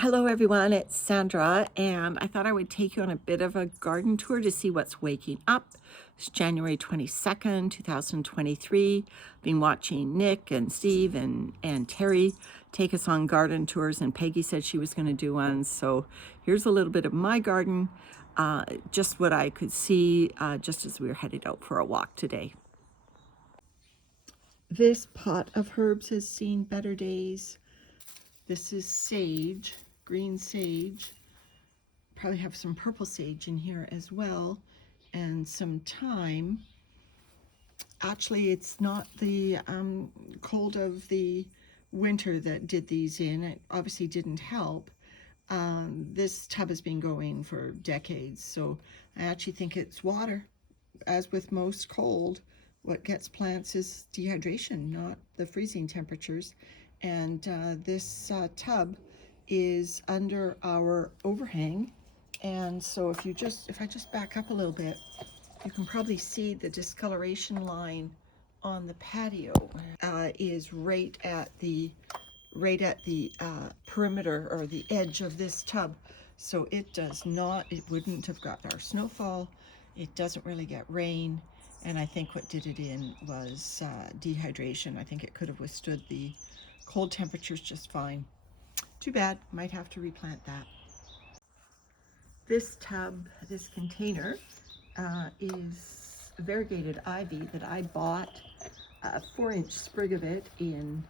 Hello everyone, it's Sandra, and I thought I would take you on a bit of a garden tour to see what's waking up. It's January 22nd, 2023. Been watching Nick and Steve and Terry take us on garden tours, and Peggy said she was going to do one. So here's a little bit of my garden, just what I could see just as we were headed out for a walk today. This pot of herbs has seen better days. This is sage, green sage. Probably have some purple sage in here as well, and some thyme. Actually, it's not the cold of the winter that did these in. It obviously didn't help. This tub has been going for decades, so I actually think it's water. As with most cold, what gets plants is dehydration, not the freezing temperatures. And this tub is under our overhang, and so if I just back up a little bit, you can probably see the discoloration line on the patio is right at the perimeter or the edge of this tub. So it wouldn't have got our snowfall. It doesn't really get rain, and I think what did it in was dehydration. I think it could have withstood the cold temperatures just fine. Too bad, might have to replant that. This tub, this container, is variegated ivy that I bought a 4-inch sprig of it in,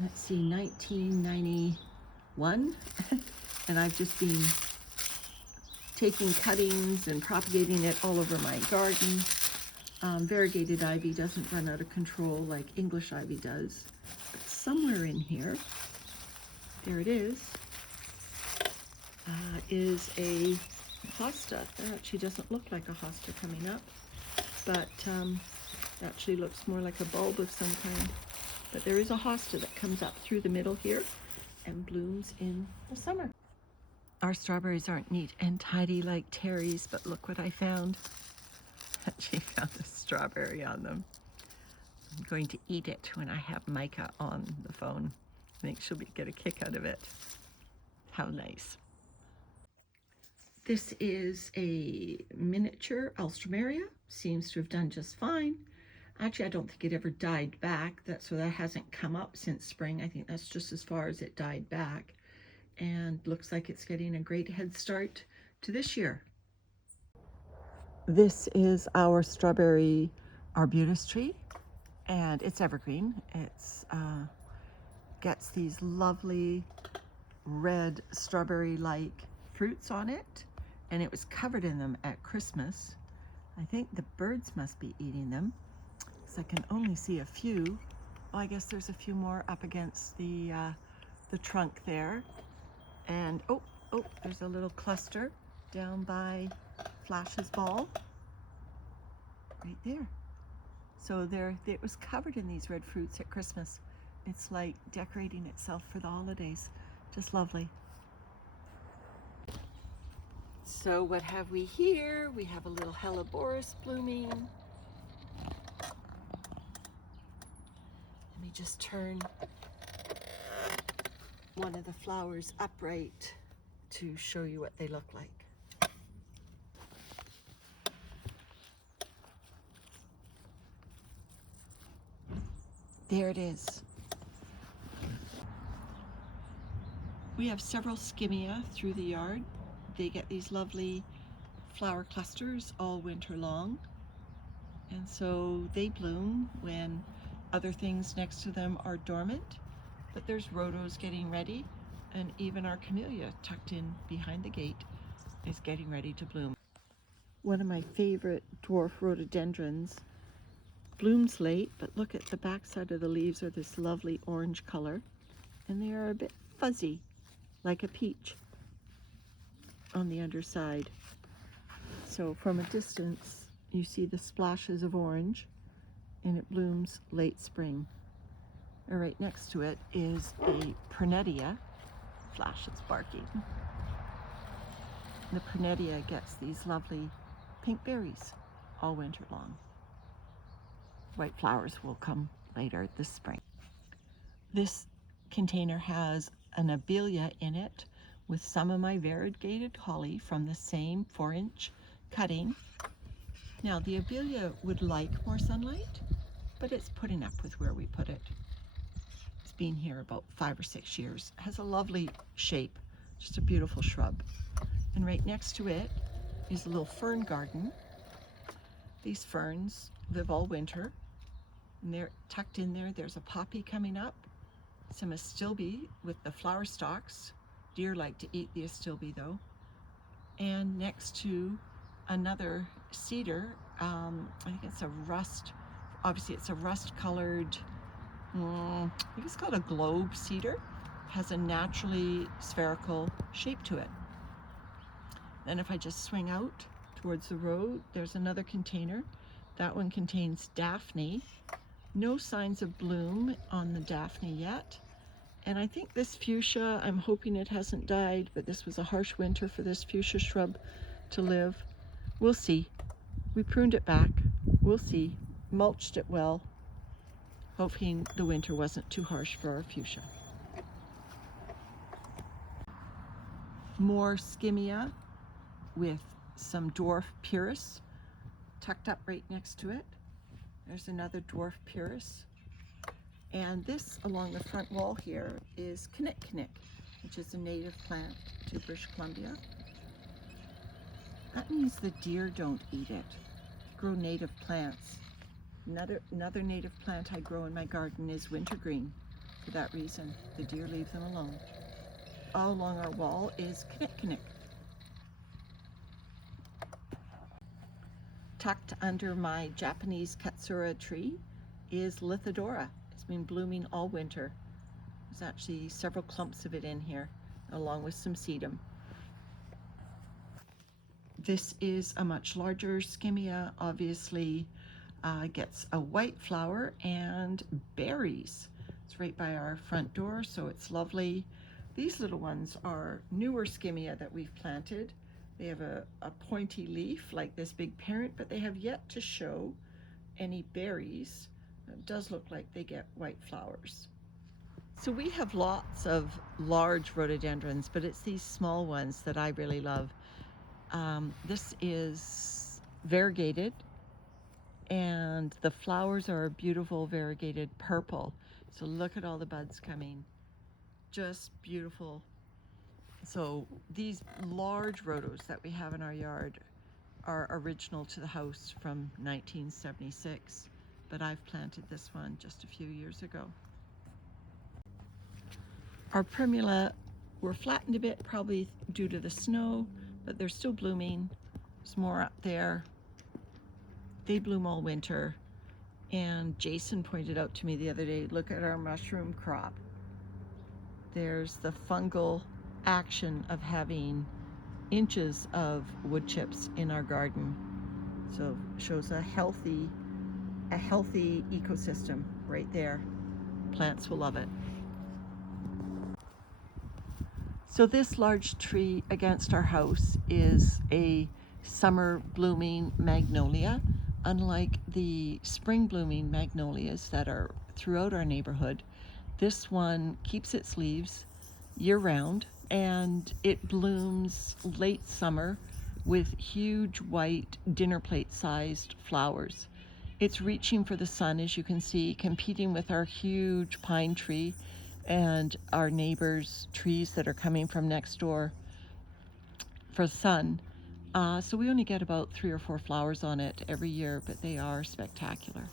let's see, 1991. And I've just been taking cuttings and propagating it all over my garden. Variegated ivy doesn't run out of control like English ivy does. But somewhere in here, there it is a hosta. That actually doesn't look like a hosta coming up, but actually looks more like a bulb of some kind. But there is a hosta that comes up through the middle here and blooms in the summer. Our strawberries aren't neat and tidy like Terry's, but look what I found. She found a strawberry on them. I'm going to eat it when I have Micah on the phone. I think she'll get a kick out of it. How nice. This is a miniature alstroemeria. Seems to have done just fine. Actually, I don't think it ever died back. That hasn't come up since spring. I think that's just as far as it died back. And looks like it's getting a great head start to this year. This is our strawberry arbutus tree, and it's evergreen. It's gets these lovely red strawberry-like fruits on it, and it was covered in them at Christmas. I think the birds must be eating them, because I can only see a few. Well, I guess there's a few more up against the trunk there. And oh, there's a little cluster down by Flash's ball, right there. So it was covered in these red fruits at Christmas. It's like decorating itself for the holidays. Just lovely. So what have we here? We have a little Helleborus blooming. Let me just turn one of the flowers upright to show you what they look like. There it is. We have several skimmia through the yard. They get these lovely flower clusters all winter long. And so they bloom when other things next to them are dormant. But there's rhodos getting ready, and even our camellia tucked in behind the gate is getting ready to bloom. One of my favorite dwarf rhododendrons blooms late, but look at the back side of the leaves are this lovely orange color, and they are a bit fuzzy, like a peach on the underside. So from a distance, you see the splashes of orange, and it blooms late spring. And right next to it is a Pernetia. Flash is barking. The Pernetia gets these lovely pink berries all winter long. White flowers will come later this spring. This container has an abelia in it with some of my variegated holly from the same 4-inch cutting. Now the abelia would like more sunlight, but it's putting up with where we put it. It's been here about 5 or 6 years. It has a lovely shape, just a beautiful shrub. And right next to it is a little fern garden. These ferns live all winter, and they're tucked in there. There's a poppy coming up, some astilbe with the flower stalks. Deer like to eat the astilbe though. And next to another cedar, I think it's a rust, obviously it's a rust colored, I think it's called a globe cedar. Has a naturally spherical shape to it. Then if I just swing out towards the road, there's another container. That one contains Daphne. No signs of bloom on the Daphne yet. And I think this fuchsia, I'm hoping it hasn't died, but this was a harsh winter for this fuchsia shrub to live. We'll see. We pruned it back. We'll see. Mulched it well, hoping the winter wasn't too harsh for our fuchsia. More skimmia with some dwarf purus tucked up right next to it. There's another dwarf purus. And this along the front wall here is Knick, which is a native plant to British Columbia. That means the deer don't eat it. Grow native plants. Another native plant I grow in my garden is wintergreen. For that reason, the deer leave them alone. All along our wall is Knick. Tucked under my Japanese Katsura tree is Lithidora. It's been blooming all winter. There's actually several clumps of it in here, along with some sedum. This is a much larger skimmia, obviously gets a white flower and berries. It's right by our front door, so it's lovely. These little ones are newer skimmia that we've planted. They have a pointy leaf like this big parent, but they have yet to show any berries. It does look like they get white flowers. So we have lots of large rhododendrons, but it's these small ones that I really love. This is variegated, and the flowers are a beautiful variegated purple. So look at all the buds coming. Just beautiful. So these large rhodos that we have in our yard are original to the house from 1976, but I've planted this one just a few years ago. Our primula were flattened a bit, probably due to the snow, but they're still blooming. There's more up there. They bloom all winter. And Jason pointed out to me the other day, look at our mushroom crop. There's the fungal action of having inches of wood chips in our garden. So it shows a healthy ecosystem right there. Plants will love it. So this large tree against our house is a summer blooming magnolia. Unlike the spring blooming magnolias that are throughout our neighborhood, this one keeps its leaves year round, and it blooms late summer with huge white dinner plate sized flowers. It's reaching for the sun, as you can see, competing with our huge pine tree and our neighbors' trees that are coming from next door for sun. So we only get about 3 or 4 flowers on it every year, but they are spectacular.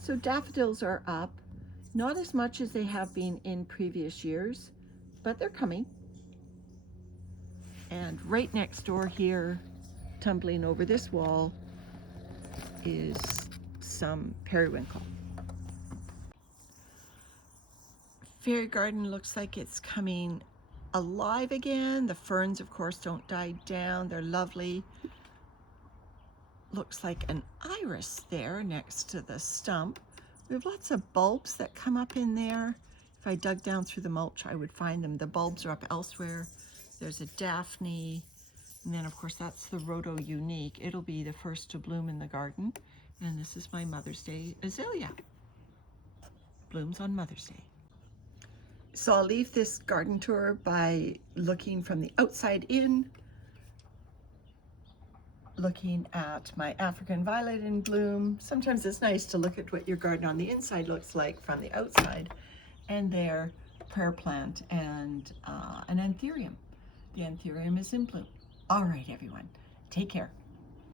So daffodils are up, not as much as they have been in previous years, but they're coming. And right next door here, tumbling over this wall, is some periwinkle. Fairy garden looks like it's coming alive again. The ferns, of course, don't die down. They're lovely. Looks like an iris there next to the stump. We have lots of bulbs that come up in there. If I dug down through the mulch, I would find them. The bulbs are up elsewhere. There's a Daphne, and then of course that's the Rhodo Unique. It'll be the first to bloom in the garden. And this is my Mother's Day azalea. Blooms on Mother's Day. So I'll leave this garden tour by looking from the outside in, looking at my African violet in bloom. Sometimes it's nice to look at what your garden on the inside looks like from the outside. And their prayer plant and an anthurium. The anthurium is in bloom. All right, everyone, take care.